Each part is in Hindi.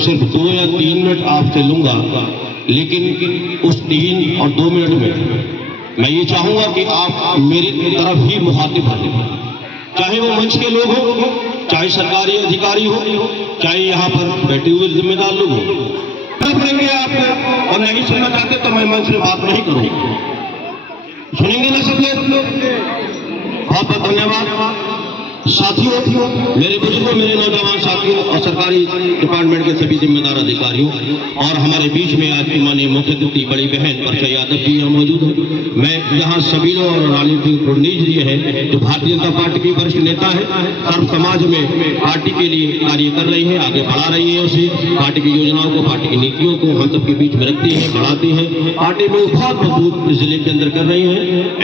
सिर्फ 2 या 3 मिनट आपसे लूंगा, लेकिन उस 3 और 2 मिनट में मैं ये चाहूंगा कि आप मेरी तरफ ही मुखातिब हो, चाहे वो मंच के लोग हो, चाहे सरकारी अधिकारी हो, चाहे यहाँ पर बैठे हुए जिम्मेदार लोग हो। सुनेंगे आप और नहीं सुनना चाहते तो मैं मंच में बात नहीं करूंगा। सुनेंगे ना सब लोग? बहुत बहुत धन्यवाद। साथियों, मेरे बुजुर्गों, मेरे नौजवान साथियों और सरकारी डिपार्टमेंट के सभी जिम्मेदार अधिकारियों, और हमारे बीच में आज की माननीय मुख्य अतिथि बड़ी बहन वर्षा यादव जी यहाँ मौजूद हैं। मैं यहाँ सबीना और रानी सिंह फडणवीस जी हैं जो भारतीय जनता पार्टी की वरिष्ठ नेता है, सर्व समाज में पार्टी के लिए कार्य कर रही है, आगे बढ़ा रही है, उसे पार्टी की योजनाओं को, पार्टी की नीतियों को हम सबके बीच में रखती है, बढ़ाती है, पार्टी में बहुत मजबूत इस जिले के अंदर कर रही है।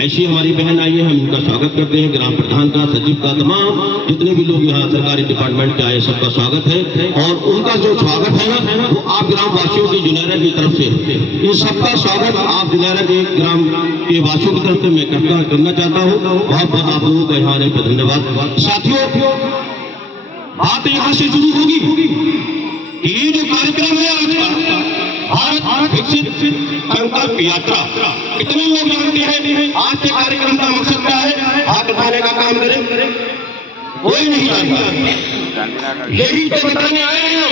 ऐसी हमारी बहन आई है, हम इनका स्वागत करते हैं। ग्राम प्रधान का, सचिव का, तमाम जितने भी लोग यहाँ सरकारी डिपार्टमेंट के आए सबका स्वागत है। और उनका जो स्वागत है ना वो आप ग्राम वासियों की जुनेरा की तरफ से, इन सबका स्वागत आप जुनेरा के ग्राम के वासियों की तरफ से मैं करना चाहता हूँ। बहुत बहुत आप लोगों का यहाँ आने पर धन्यवाद। साथियों, बात यहाँ से शुरू होगी कि ये जो कार्यक्रम है आज का भारत विकसित संकल्प यात्रा, कितने लोग जानते हैं आज के कार्यक्रम का मकसद क्या है? हाथ उठाने का काम करें, कोई नहीं जानता। यही तो बताने आए हैं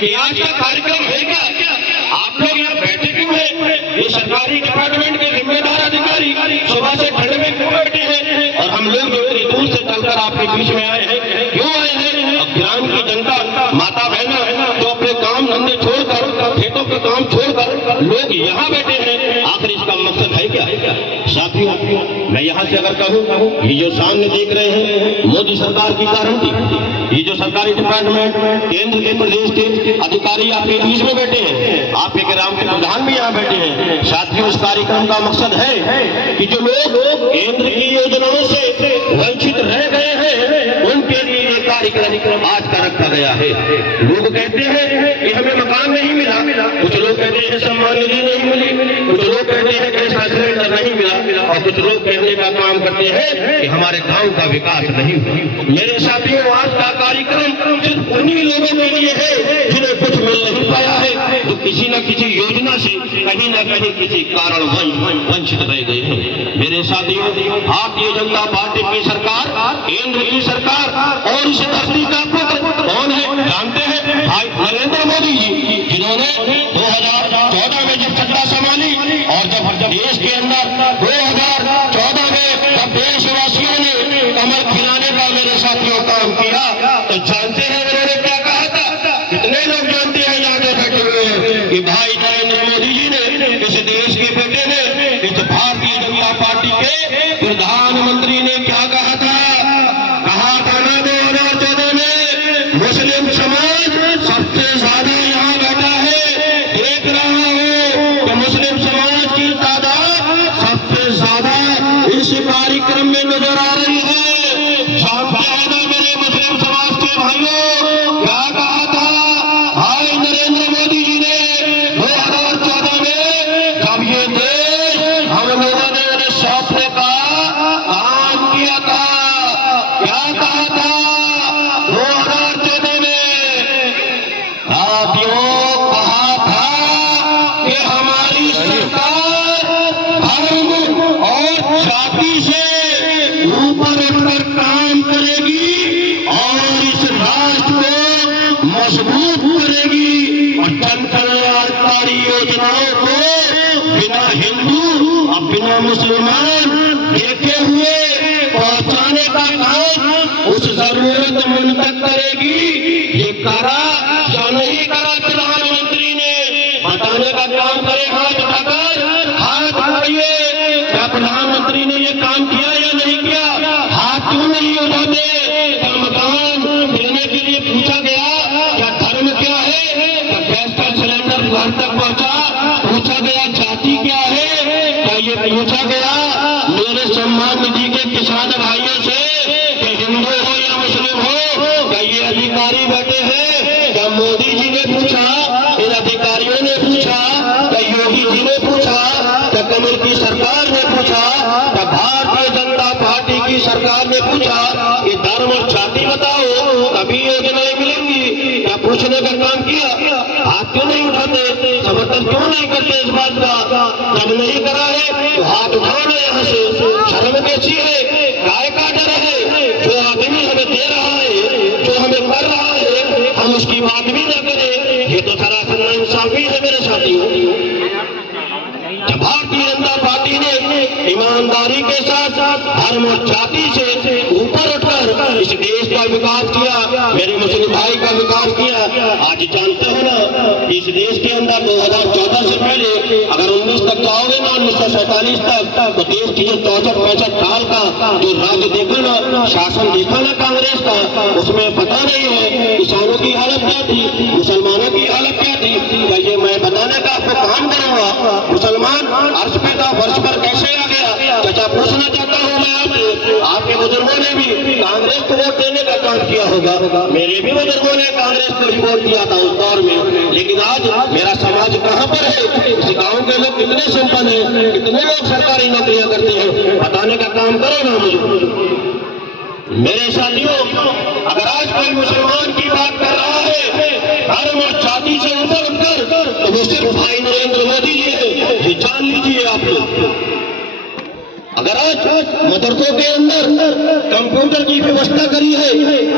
कि आज का कार्यक्रम है क्या। आप लोग यहाँ बैठे क्यों हैं? ये सरकारी डिपार्टमेंट के जिम्मेदार अधिकारी सुबह से ठंड में क्यों बैठे हैं? और हम लोग जो इतनी दूर से चलकर आपके बीच में आए हैं, क्यों आए हैं? अब ग्राम की जनता, माता बहना जो अपने काम धंधे छोड़कर, खेतों के काम छोड़कर लोग यहाँ बैठे हैं, आखिर इसका मकसद है क्या? साथियों, मैं यहाँ से अगर कहूँ, ये जो सामने देख रहे हैं मोदी सरकार की गारंटी, ये जो सरकारी डिपार्टमेंट केंद्र के, प्रदेश के अधिकारी आपके बीच में बैठे हैं, आपके ग्राम के प्रधान भी यहाँ बैठे हैं। साथियों, इस कार्यक्रम का मकसद है कि जो लोग केंद्र की योजनाओं से वंचित रह गए हैं उनके लिए ये कार्यक्रम आज का रखा गया है। लोग कहते हैं कि हमें मकान नहीं मिला, कुछ लोग कहते हैं सम्मान निधि नहीं मिली, कुछ लोग कहते हैं गैस का सिलेंडर नहीं मिला, और कुछ लोग कहने का काम करते हैं कि हमारे गांव का विकास नहीं हुआ। मेरे साथियों, आज का कार्यक्रम सिर्फ उन्हीं लोगों के लिए है जिन्हें कुछ मिल नहीं पाया है, तो किसी न किसी योजना से कहीं न कहीं किसी कारण वंचित रह गए हैं। मेरे साथियों, भारतीय जनता पार्टी की सरकार, केंद्र की सरकार और इस धरती का पुत्र कौन है जानते हैं? भाई नरेंद्र मोदी जी, जिन्होंने 2014 में जब सत्ता संभाली और जब देश के अंदर 2014 में जब देशवासियों ने कमर खिलाने का मेरे साथियों काम किया, तो जानते हैं उन्होंने क्या कहा था? कितने लोग जानते हैं यहाँ पे बैठे हुए हैं कि भाई नरेंद्र मोदी जी ने, इस देश के बेटे ने, इस भारतीय जनता पार्टी के प्रधानमंत्री ने क्या कहा था? कहा था ना 2014 में मुस्लिम समाज सबसे ज्यादा यहाँ बैठा है, देख रहा हूँ कि मुस्लिम समाज की तादाद सबसे ज्यादा इस कार्यक्रम में नजर आ रही है। जानते हैं ना मेरे मुस्लिम समाज के भाइयों, क्या कहा था भाई नरेंद्र मोदी जी ने 2014 में, जब ये देश हम लोगों ने उन्हें सौंपने का काम किया था? क्या कहा था 2014 में? साथियों, कहा था कि हमारी सरकार धर्म और जाति से ऊपर उठकर काम करेगी और इस राष्ट्र को मजबूत करेगी और जन कल्याणकारी योजनाओं को बिना हिंदू और बिना मुसलमान देखे हुए पहुंचाने का काम उस जरूरतमंद तक करेगी। ये करा या नहीं करा प्रधानमंत्री ने? बताने का काम करे, हाथ उठाकर हाथ उठाइए। क्या प्रधानमंत्री ने ये काम किया या नहीं किया? हाथ क्यों नहीं उठाते? क्या मकान देने के लिए पूछा गया? क्या धर्म क्या है? क्या गैस का सिलेंडर घर तक पहुंचा? पूछा गया जाति क्या है? क्या ये पूछा गया मेरे सम्मान निधि के किसान भाइयों से कि हिंदू हो या मुस्लिम हो? क्या ये अधिकारी बैठे हैं? क्या मोदी जी ने पूछा? इन अधिकारियों ने पूछा? क्या योगी जी ने पूछा? क्या कमल की सरकार ने पूछा? क्या भारतीय जनता पार्टी की सरकार ने पूछा? ये धर्म और जाति बताओ, तभी योजनाएं मिलेंगी। क्या पूछा पूछने का काम किया, हाथ क्यों नहीं उठाते, समर्थन क्यों नहीं करते इस बात का? जब नहीं करा है तो हाथ उठाओ ना यहाँ से। शर्म कैसी है, काय का डर है? जो आदमी हमें दे रहा है, जो हमें कर रहा है, हम उसकी बात भी न करें, ये तो सरासर नाइंसाफी है मेरे साथियों। जब भारतीय जनता पार्टी ने ईमानदारी के साथ धर्म और जाति से ऊपर उठकर इस देश का विकास किया, मेरे मुस्लिम भाई का विकास किया। आज जानते हो ना, इस देश के अंदर 2014 से पहले अगर 19 तक जाओगे ना, 1947 तक, तो देश की जो 64-65 साल का जो राज्य देखा ना, शासन देखा ना कांग्रेस का, उसमें पता नहीं है किसानों की हालत क्या थी, मुसलमानों की हालत क्या थी। ये मैं बताने का आपको काम करूंगा, मुसलमान अर्श पैदा वर्ष पर कैसे आ गया। चाचा पूछना चाहता हूँ मैं आपसे, आपके बुजुर्गों ने भी कांग्रेस को वोट देने का काम किया होगा, मेरे भी बुजुर्गों ने कांग्रेस को ही वोट दिया था उस दौर में। लेकिन आज मेरा समाज कहाँ पर है, इस गाँव के लोग कितने संपन्न है, कितने लोग सरकारी नौकरियां करते हैं, बताने का काम करो ना मुझे। मेरे साथियों, अगर आज कोई मुसलमान की बात कर रहा है धर्म और जाति से ऊपर उठकर, तो वो सिर्फ भाई नरेंद्र मोदी जी है, ये जान लीजिए आप लोग। अगर आज मदरसों के अंदर कंप्यूटर की व्यवस्था करी है,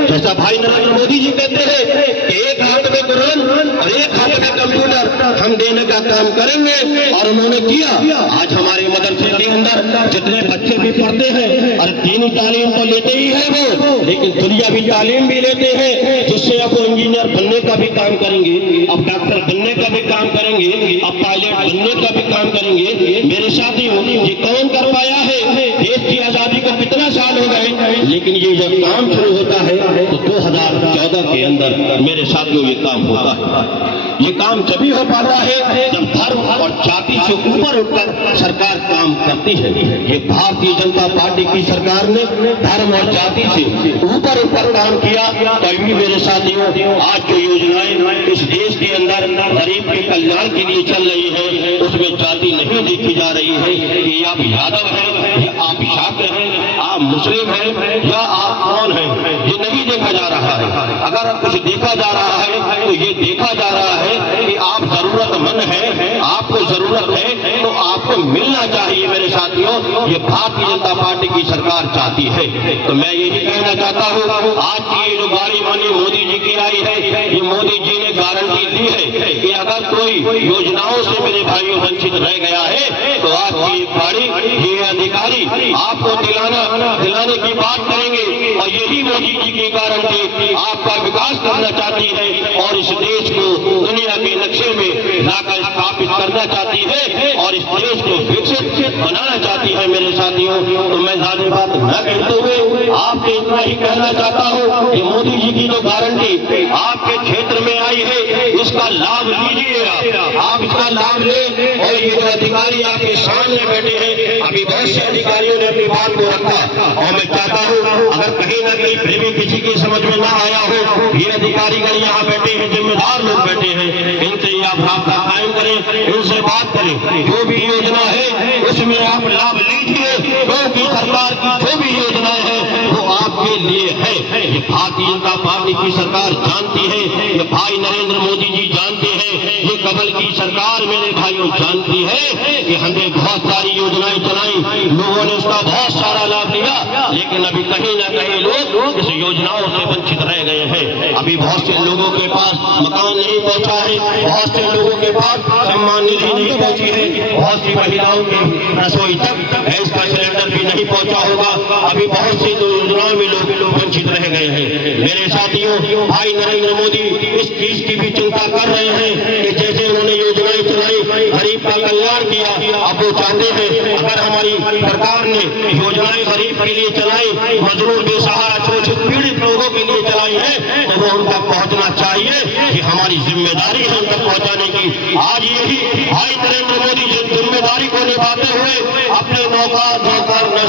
जैसा भाई नरेंद्र मोदी जी कहते हैं कि एक हाथ में कुरान और एक हाथ में कंप्यूटर हम देने का काम करेंगे, और उन्होंने किया। आज हमारे मदरसे के अंदर जितने बच्चे भी पढ़ते हैं, और दीनी तालीम तो लेते ही है वो, लेकिन दुनियावी तालीम भी लेते हैं, जिससे अब वो इंजीनियर बनने का भी काम करेंगे, अब डॉक्टर बनने का भी काम करेंगे, अब पायलट बनने का भी काम करेंगे। मेरे साथियों, ये कौन कर पाया है? देश की आजादी को कितना साल हो गए, लेकिन ये जब काम शुरू होता है तो 2014 के अंदर मेरे साथियों ये काम होता है। ये काम तभी हो पाता है जब धर्म और जाति से ऊपर उठकर सरकार काम करती है। ये भारतीय जनता पार्टी की सरकार ने धर्म और जाति से ऊपर उठकर काम किया, तभी मेरे साथियों आज जो योजनाएं इस देश के अंदर गरीब के कल्याण के लिए चल रही है, उसमें जाति नहीं देखी जा रही है कि आप यादव हैं या आप शाक्त हैं, आप मुस्लिम हैं या आप कौन हैं, ये नहीं देखा जा रहा है। अगर कुछ देखा जा रहा है तो ये देखा जा रहा है कि आप जरूरतमंद हैं, आपको जरूरत है तो आपको मिलना चाहिए। मेरे साथियों, ये भारतीय जनता पार्टी की सरकार चाहती है। तो मैं यही कहना चाहता हूँ, आज की ये जो गाड़ी मानी मोदी जी की आई है, ये मोदी जी ने गारंटी दी है कि अगर कोई योजनाओं से मेरे भाइयों वंचित रह गया है तो आपकी गाड़ी, ये अधिकारी आपको दिलाने की बात करेंगे, और यही मोदी जी की गारंटी आपका विकास करना चाहती है और इस देश को दुनिया के नक्शे में लाकर स्थापित करना चाहती है और इस देश को विकसित बनाना चाहती है। मेरे साथियों, तो मैं ज्यादा बात न कहते हुए आपसे इतना ही कहना चाहता हूँ कि मोदी जी की जो गारंटी आपके क्षेत्र में आई है, इसका लाभ लीजिए, आप इसका लाभ लें। और ये जो अधिकारी आपके सामने बैठे हैं, अभी बहुत से अधिकारियों ने अपनी बात को रखा, और मैं चाहता हूँ अगर कहीं ना कहीं फिर भी किसी की समझ में ना आया हो, ये अधिकारीगण यहाँ बैठे हैं, जिम्मेदार लोग बैठे हैं, इनसे आप राब्ता कायम करें, इनसे बात करें। जो भी योजना है उसमें आप लाभ लीजिए, क्योंकि सरकार की जो भी योजनाएं हैं वो आपके लिए है। ये भारतीय जनता पार्टी की सरकार जानती है, ये भाई नरेंद्र मोदी जी जानते हैं, ये कमल की सरकार मेरे भाइयों जानती है कि हमने बहुत सारी योजनाएं चलाई, लोगों ने उसका बहुत सारा लाभ लिया, लेकिन अभी कहीं ना कहीं लोग इस योजनाओं से वंचित रह गए हैं। अभी बहुत से लोगों के पास मकान नहीं पहुंचा है, बहुत से लोगों के पास सम्मान निधि नहीं पहुंची है, बहुत सी महिलाओं की रसोई तक गैस का सिलेंडर भी नहीं पहुंचा होगा। अभी बहुत सी योजनाओं में लोग वंचित रह गए हैं। मेरे साथियों, भाई नरेंद्र मोदी इस चीज की भी चिंता कर रहे हैं कि जैसे उन्होंने योजनाएं चलाई, गरीब का कल्याण किया, अब वो चाहते हैं अगर हमारी सरकार ने योजनाएं गरीब के लिए चलाई, मजदूर बेसहारा शोषित पीड़ित लोगों के लिए चलाई है, तो वो उन तक पहुंचना चाहिए कि हमारी जिम्मेदारी है उन तक पहुंचाने की। आज यही भाई नरेंद्र मोदी जिम्मेदारी को निभाते हुए अपने 9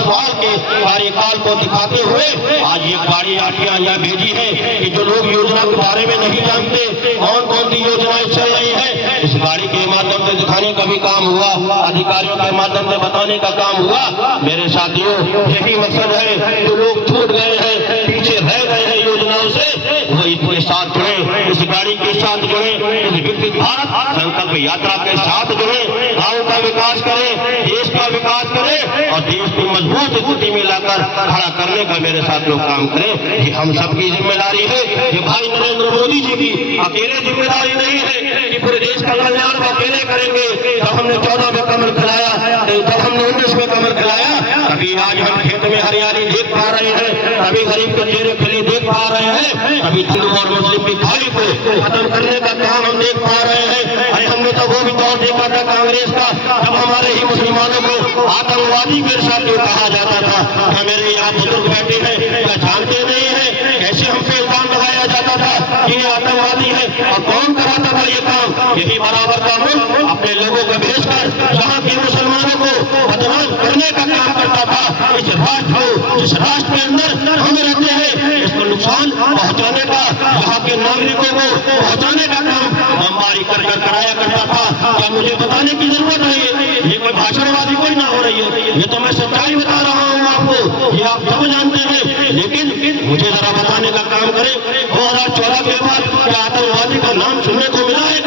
साल के कार्यकाल को दिखाते हुए आज ये गाड़ी आटियां यहाँ भेजी है कि जो लोग योजना के बारे में नहीं जानते, कौन कौन सी योजनाएं चल रही है, इस गाड़ी के माध्यम से दिखाने का भी काम हुआ, अधिकारियों के माध्यम से बताने का काम हुआ। मेरे साथियों, यही मकसद है, जो लोग छूट गए हैं, पीछे रह गए हैं योजनाओं से, वो इसके साथ जुड़े, इस गाड़ी के साथ जुड़े, इस विकसित भारत संकल्प यात्रा के साथ जुड़े, गांव का विकास करें, देश का विकास करें और देश को मजबूत स्थिति में लाकर खड़ा करने का मेरे साथ लोग काम करें। ये हम सबकी जिम्मेदारी है। ये भाई नरेंद्र मोदी जी की अकेले जिम्मेदारी नहीं है कि पूरे देश का कल्याण वो अकेले करेंगे। जब हमने 14 में कमल खिलाया, जब हमने 19 में कमल खिलाया, अभी आज हम खेत में हरियाली देख पा रहे हैं, अभी गरीब के चेहरे खिले देख पा रहे हैं, अभी हिंदू और मुस्लिम की खाई को खत्म करने का काम हम देख पा रहे हैं। अरे हमने तो वो भी दौर देखा था कांग्रेस का, जब हमारे ही मुसलमानों को आतंकवादी के साथ जो कहा जाता था। क्या मेरे यहाँ बुजुर्ग बैठे हैं, क्या जानते नहीं है कैसे हम पे इल्जाम लगाया जाता था कि ये आतंकवादी है? और कौन कराता था ये काम? यही बराबर का मुल्क अपने लोगों को भेजकर यहाँ के मुसलमानों को बदनाम करने का काम करता था। इस राष्ट्र को, जिस राष्ट्र के अंदर हम रहते हैं, इसको नुकसान पहुंचाने का, यहाँ के नागरिकों को पहुंचाने का काम बमबारी कर कराया करता था। क्या मुझे बताने की जरूरत है? ये कोई भाषणबाजी कोई ना हो रही है, ये तो मैं सच्चाई बता रहा हूँ आपको, ये आप सब जानते हैं। लेकिन मुझे जरा बताने का काम करें, 2014 के बाद क्या आतंकवादी का नाम सुनने को मिला है?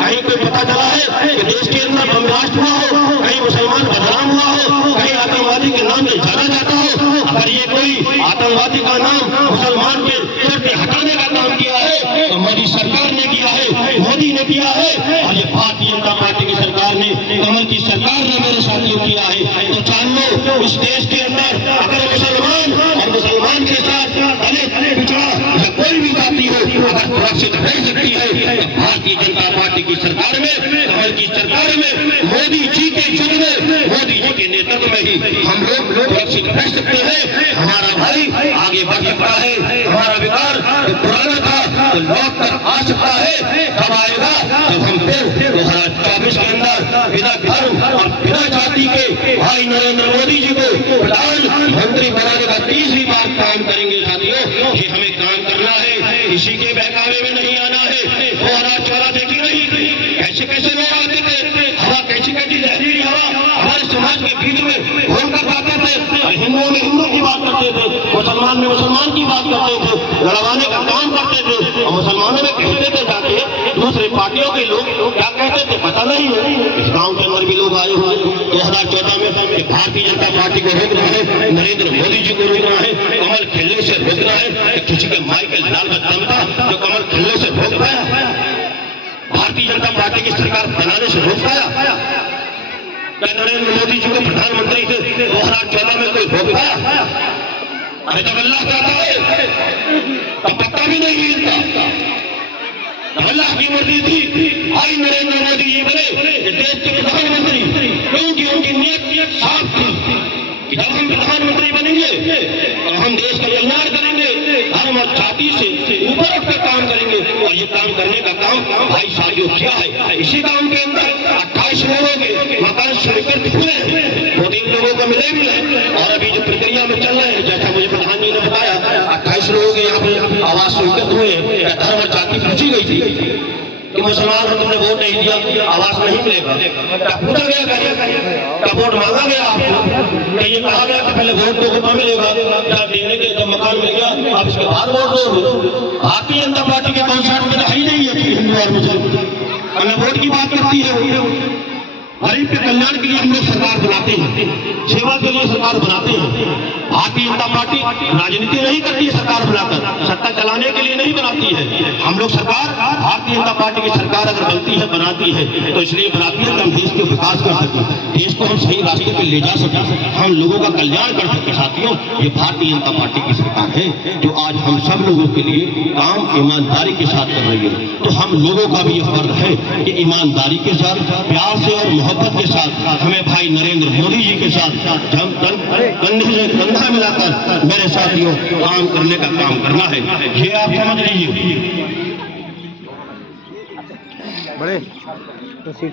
कहीं कोई पता चला है कि देश के अंदर बम ब्लास्ट हुआ हो, कहीं मुसलमान बदनाम हुआ हो, कहीं आतंकवादी के नाम से जाना जाता हो? अगर ये कोई आतंकवादी का नाम मुसलमान के सर से हटाने का काम किया है तो मोदी सरकार ने किया है, मोदी ने किया है, और ये भारतीय जनता पार्टी की सरकार ने, कमल की सरकार ने मेरे साथियों किया है। तो जान लो, इस देश के अंदर अगर मुसलमान और मुसलमान के साथ दलित, पिछड़ा या कोई भी जाति हो अगर सुरक्षित रह सकती है, तो भारतीय जनता पार्टी की सरकार में, कमल की सरकार में, मोदी जी के युग में, मोदी जी के नेतृत्व में ही हम लोग सुरक्षित रह सकते हैं। हमारा भाई आगे बढ़ सकता है, हमारा विकार जो पुराना था तो लौट कर आ सकता है। कब आएगा? जब हम फिर 2024 के अंदर बिना धर्म और बिना जाति के भाई नरेंद्र मोदी जी को प्रधानमंत्री बनाने का तीसरी बार काम करेंगे। साथियों, ये हमें काम करना है, किसी के बहकावे में नहीं आना है। 2014 देखी नहीं कैसे कैसे लोग आते थे, हवा कैसी कैसी जहरीली हवा हमारे समाज के बीच में घूम कर जाते थे, और हिंदुओं में हिंदू की बात करते थे, मुसलमान में मुसलमान की बात करते थे, लड़वाने का काम करते थे, और मुसलमानों में कहते थे जाके दूसरे पार्टियों के लोग क्या कहते थे पता नहीं है। इस गांव के अंदर भी लोग आए हुए 2014 में भारतीय जनता पार्टी को रोकना है, नरेंद्र मोदी जी को रोकना है, कमल खिलने से रोकना है। किसी के माई के लाल बच्चन था जो कमल खिलने से रोक पाया? भारतीय जनता पार्टी की सरकार बनाने से रोक पाया? क्या नरेंद्र मोदी जी को प्रधानमंत्री से 2014 में कोई रोक पाया? अरे जब अल्लाह चाहता है तब पत्ता भी नहीं हिलता। अल्लाह की मर्जी थी भाई नरेंद्र मोदी जी बने देश के प्रधानमंत्री, क्योंकि उनकी नीयत साफ थी कि जब हम प्रधानमंत्री बनेंगे तो हम देश का कल्याण करेंगे, धर्म और जाति से ऊपर उठकर काम करेंगे। और ये काम करने का काम भाई साथियों किया है। इसी काम के अंदर 28 लोगों के मकान स्वीकृत हुए हैं, 2-3 लोगों को मिले भी हैं, और अभी जो प्रक्रिया में चल रहे हैं, जैसा मुझे प्रधान जी ने बताया, 28 लोगों के यहाँ पे आवास स्वीकृत हुए हैं। धर्म और जाति पूछी गई थी कि मुसलमान हो, तुमने वोट नहीं दिया, आवास नहीं मिलेगा। क्या पूछा गया? क्या वोट मांगा गया आपको? ये कहा गया कि पहले वोट दो कितना मिलेगा, क्या देने के जब मकान मिल गया आप इसके बाद वोट दो? भारतीय जनता पार्टी के कॉन्सेप्ट में है ही नहीं है कि हिंदू और मुसलमान हमें वोट की बात करती है। गरीब के कल्याण के लिए हम लोग सरकार बनाते हैं, सेवा के लिए सरकार बनाते हैं। भारतीय जनता पार्टी राजनीति नहीं करती है सरकार बनाकर, सत्ता चलाने के लिए नहीं बनाती है। हम लोग सरकार, भारतीय जनता पार्टी की सरकार अगर बनती है, बनाती है तो इसलिए बनाती है कि हम देश के विकास कर सकें, देश को हम सही रास्ते पे ले जा सकें, हम लोगों का कल्याण कर सकें। साथियों, ये भारतीय जनता पार्टी की सरकार है जो आज हम सब लोगों के लिए काम ईमानदारी के साथ कर रही है। तो हम लोगों का भी ये फर्ज है कि ईमानदारी के साथ, प्यार से और मोहब्बत के साथ हमें भाई नरेंद्र मोदी जी के साथ कंधे से कंधा मिलाकर मेरे साथियों काम करने का काम करना है। ये आप समझ लीजिए। बड़े तो सीट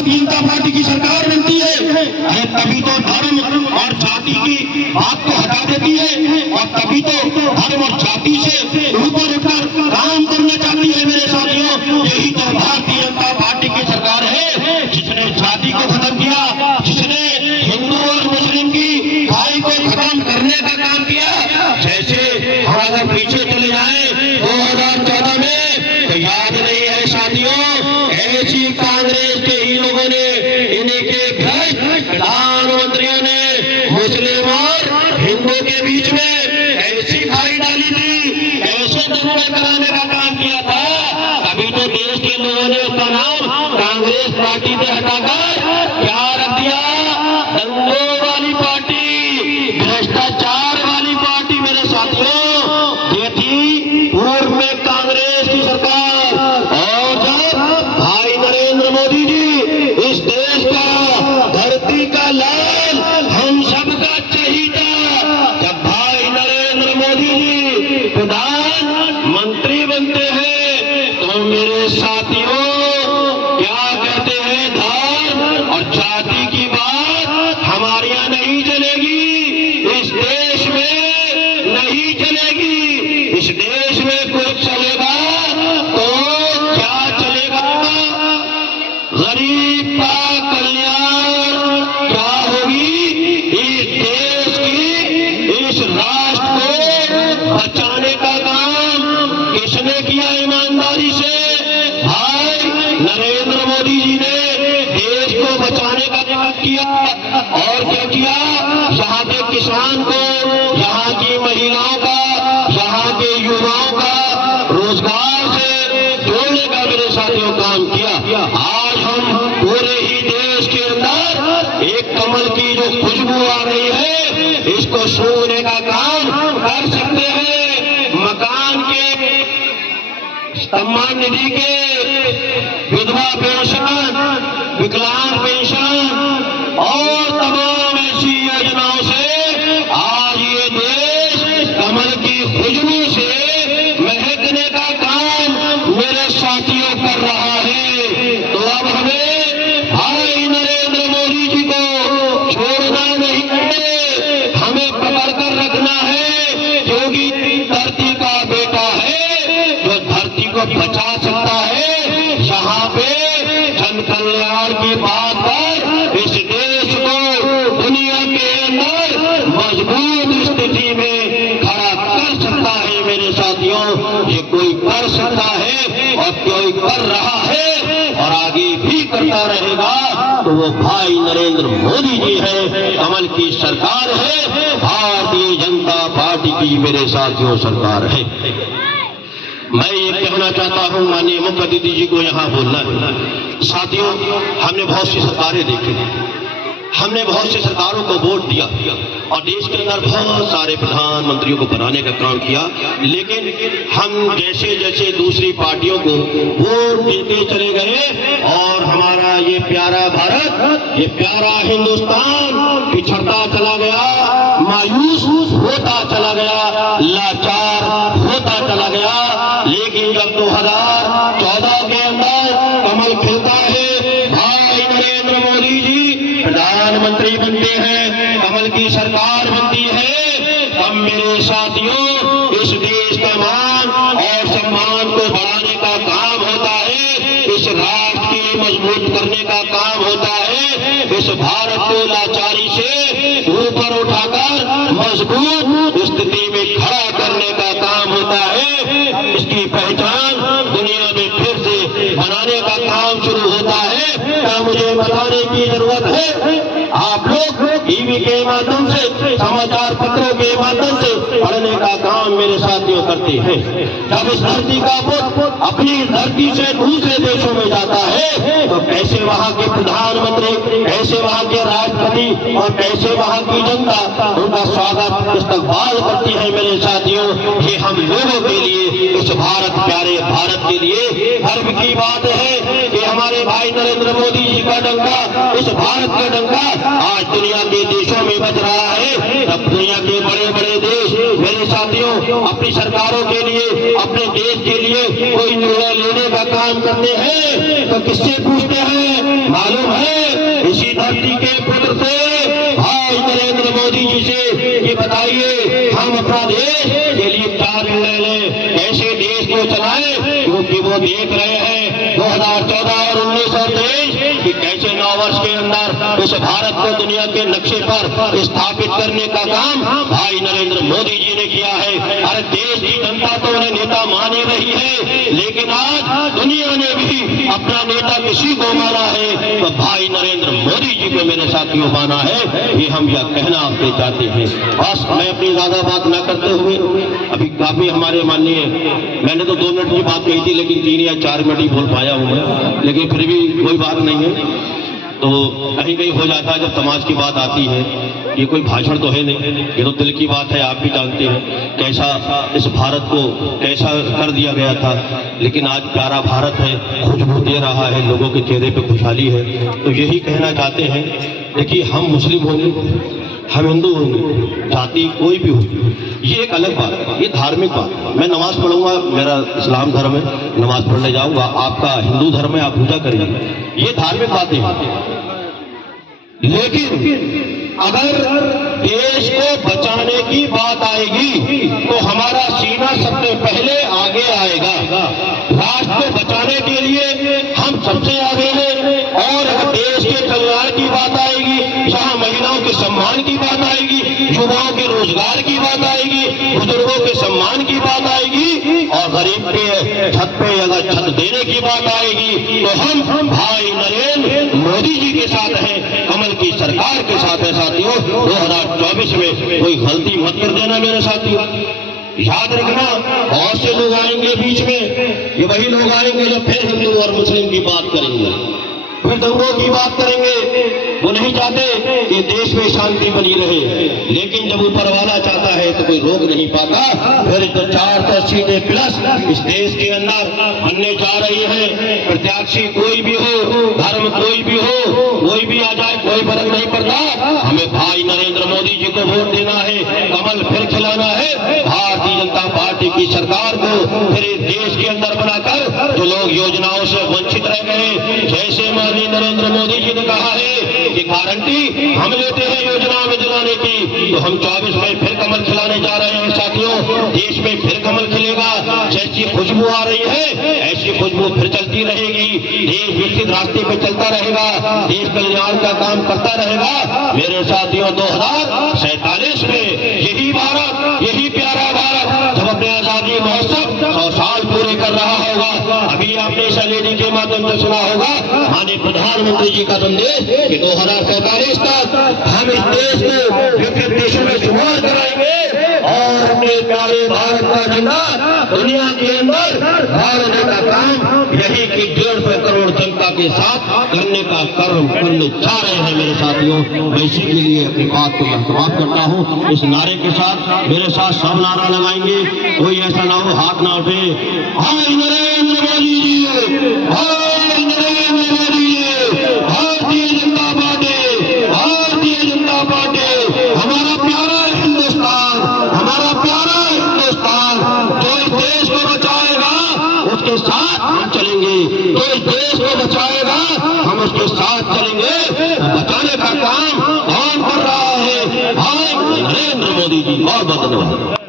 जनता पार्टी की सरकार बनती है, तभी तो धर्म और जाति की बात को हटा देती है, और तभी तो धर्म और जाति से ऊपर उठकर काम करना चाहती है। मेरे साथियों, यही तो भारतीय जनता पार्टी की सरकार है जिसने जाति को खत्म किया, जिसने हिंदू और मुस्लिम की भाई को खत्म करने का काम किया। जैसे हम अगर पीछे चले जाए तो याद नहीं है साथियों, ऐसी कांग्रेस के ही लोगों ने, इन्हीं के भ्रष्ट प्रधानमंत्रियों ने मुस्लिम और हिंदू के बीच में ऐसी खाई डाली थी, ऐसे दंगे कराने का काम किया था। कभी तो देश के लोगों ने उसका नाम कांग्रेस पार्टी से हटाकर क्या रख दिया, दंगों वाली पार्टी, भ्रष्टाचार वाली पार्टी। मेरे साथियों, ये थी पूर्व में कांग्रेस की सरकार, और जब भाई नरेंद्र मोदी जी इस देश का, धरती का लाल, हम सबका चहीता, जब भाई नरेंद्र मोदी जी प्रधानमंत्री बनते हैं तो मेरे साथियों क्या कहते हैं, धर्म और जाति की बात हमारे यहाँ नहीं चलेगी, इस देश में नहीं चलेगी। इस देश में कुछ चलेगा तो क्या चलेगा, गरीब का कल्याण क्या होगी, इस देश की, इस राष्ट्र को बचाने का काम किसने किया ईमानदारी से, भाई नरेंद्र मोदी जी ने देश को बचाने का काम किया। और क्या किया, यहाँ के किसान को, यहाँ की महिलाओं का, यहाँ के युवाओं का रोजगार से जोड़ने का मेरे साथियों काम किया। आज हम पूरे ही देश के अंदर एक कमल की जो खुशबू आ रही है, इसको सूंघने का काम कर सकते हैं। मकान के, सम्मान निधि के, विधवा पेंशन, विकलांग पेंशन और तमाम ऐसी योजनाओं से आज ये देश कमल की खुशबू से महकने का काम मेरे साथियों कर रहा है। तो अब हमें भाई नरेंद्र मोदी जी को छोड़ना नहीं है, हमें पकड़ कर रखना है, क्योंकि धरती का बेटा है जो धरती को बचा सकता है। यहाँ पे जन कल्याण की बात पर इस देश को दुनिया के अंदर मजबूत स्थिति में खड़ा कर सकता है। मेरे साथियों, ये कोई कर सकता है और कोई कर रहा है और आगे भी करता रहेगा, तो वो भाई नरेंद्र मोदी जी है, कमल की सरकार है, भारतीय जनता पार्टी की मेरे साथियों सरकार है। मैं ये कहना चाहता हूं, माननीय मुख्य अतिथि जी को यहाँ बोलना है। साथियों, हमने बहुत सी सरकारें देखी, हमने बहुत सी सरकारों को वोट दिया और देश के अंदर बहुत सारे प्रधानमंत्रियों को बनाने का काम किया, लेकिन हम जैसे जैसे दूसरी पार्टियों को वोट देते चले गए और हमारा ये प्यारा भारत, ये प्यारा हिंदुस्तान पिछड़ता चला गया, मायूस होता चला गया, लाचार होता चला गया। लेकिन जब 2014 के अंदर कमल खिलता है, भाई नरेंद्र मोदी जी प्रधानमंत्री बनते हैं, कमल की सरकार बनती है, तब मेरे साथियों इस देश का मान और सम्मान को बढ़ाने का काम होता है, इस राष्ट्र की मजबूत करने का काम होता है, इस भारत को लाचारी से ऊपर उठाकर मजबूत स्थिति में खड़ा करने का काम होता है। इसकी पहचान दुनिया में फिर से बनाने का काम शुरू होता है। क्या मुझे बताने की जरूरत है? आप लोग टीवी के माध्यम से, समाचार पत्रों के माध्यम से पढ़ने का काम मेरे साथियों करते हैं। जब इस धरती का पुत्र अपनी धरती से दूसरे देशों में जाता है तो कैसे वहाँ के प्रधानमंत्री, कैसे वहाँ के राष्ट्रपति और कैसे वहाँ की जनता उनका स्वागत इस्तकबाल करती है। मेरे साथियों, ये हम लोगों के लिए, इस भारत प्यारे भारत के लिए गर्व की बात है कि हमारे भाई नरेंद्र मोदी जी का डंका, इस भारत का डंका आज दुनिया के देशों में बज रहा है। अब दुनिया के बड़े बड़े देश मेरे साथियों अपनी सरकारों के लिए, अपने देश के लिए कोई निर्णय लेने का काम करते हैं तो किससे पूछते हैं? मालूम है, इसी धरती के पुत्र से, भाई नरेंद्र मोदी जी से। ये बताइए, हम अपना देश के लिए क्या निर्णय लें, कैसे देश को चलाएं है क्योंकि वो देख रहे हैं 2014 और 19 और 23 कि कैसे 9 वर्ष के अंदर इस भारत को दुनिया के नक्शे पर स्थापित करने का काम भाई नरेंद्र मोदी जी ने किया है। अरे देश की जनता तो उन्हें नेता मान ही रही है, लेकिन आज दुनिया ने भी अपना नेता किसी को माना है तो भाई नरेंद्र मोदी जी को मेरे साथियों माना है। ये हम यह कहना आपसे चाहते हैं। बस मैं अपनी ज्यादा बात न करते हुए, अभी काफी हमारे माननीय, मैंने तो 2 मिनट की बात कही थी लेकिन 3 या 4 मिनट ही बोल पाया हूं मैं, लेकिन फिर भी कोई बात नहीं है। तो कहीं कहीं हो जाता है जब समाज की बात आती है, ये कोई भाषण तो है नहीं, ये तो दिल की बात है। आप भी जानते हैं कैसा इस भारत को कैसा कर दिया गया था, लेकिन आज प्यारा भारत है, खुशबू दे रहा है, लोगों के चेहरे पे खुशहाली है। तो यही कहना चाहते हैं, देखिए हम मुस्लिम होंगे, हम हिंदू होंगे, जाति कोई भी हो, ये एक अलग बात है, ये धार्मिक बात है। मैं नमाज पढ़ूंगा, मेरा इस्लाम धर्म है, नमाज पढ़ने जाऊंगा, आपका हिंदू धर्म है, आप पूजा करेंगे, ये धार्मिक बातें हैं। लेकिन अगर देश को बचाने की बात आएगी तो हमारा सीना सबसे पहले आगे आएगा। राष्ट्र को बचाने के लिए हम सबसे आगे हैं। और अगर देश के कल्याण की बात आएगी, जहां महिलाओं के सम्मान की बात आएगी, युवाओं के रोजगार की बात आएगी, बुजुर्गों के सम्मान की बात आएगी और गरीब के छत पे अगर छत देने की बात आएगी तो हम भाई नरेंद्र मोदी जी के साथ हैं, कमल की सरकार के साथ है। साथियों 2024 में कोई गलती मत कर देना मेरे साथियों। याद रखना, बहुत से लोग आएंगे बीच में, ये वही लोग आएंगे जो फिर हिंदू और मुस्लिम की बात करेंगे, फिर दंगों की बात करेंगे। वो नहीं चाहते कि देश में शांति बनी रहे, लेकिन जब ऊपर वाला चाहता है तो कोई रोक नहीं पाता। फिर तो 400 सीटें प्लस इस देश के अंदर बनने जा रही है। प्रत्याशी कोई भी हो, धर्म कोई भी हो, कोई भी आ जाए, कोई फर्क नहीं पड़ता। हमें भाई नरेंद्र मोदी जी को वोट देना है, कमल फिर खिलाना है, भारतीय जनता पार्टी की सरकार को फिर देश के अंदर बनाकर जो लोग योजनाओं से वंचित रह गए, जैसे माननीय नरेंद्र मोदी जी ने कहा है कि गारंटी हम लेते हैं योजनाओं में दिलाने की, तो हम 24 में फिर कमल खिलाने जा रहे हैं। साथियों देश में फिर कमल खिलेगा, जैसी खुशबू आ रही है ऐसी खुशबू फिर चलती रहेगी। देश विकसित रास्ते पे चलता रहेगा, देश कल्याण का काम करता रहेगा। मेरे साथियों 2047 में यही भारत, यही प्यारा भारत जब अपने आजादी महोत्सव 100 साल पूरे कर रहा होगा। अभी आपने इस एलईडी के माध्यम से सुना होगा माननीय प्रधानमंत्री जी का संदेश कि 2047 तक हम इस देश को विकसित देशों में शुमार कराएंगे और अपने प्यारे भारत का झंडा दुनिया के अंदर गाड़ने का काम यही कि 150 करोड़ जनता के साथ करने का कर्म करने जा रहे हैं। मेरे साथियों मैं इसी के लिए अपनी बात को मैं समाप्त करता हूँ इस नारे के साथ। मेरे साथ सब नारा लगाएंगे, कोई ऐसा ना हो हाथ ना उठे। भाई नरेंद्र मोदी जी, भाई नरेंद्र मोदी जी, भारतीय जनता पार्टी, भारतीय जनता पार्टी, हमारा प्यारा हिंदुस्तान, हमारा प्यारा हिंदुस्तान जो इस देश को बचाएगा उसके साथ हम चलेंगे, जो इस देश को बचाएगा हम उसके साथ चलेंगे। बचाने का काम कौन कर रहा है? भाई नरेंद्र मोदी जी। बहुत बहुत धन्यवाद।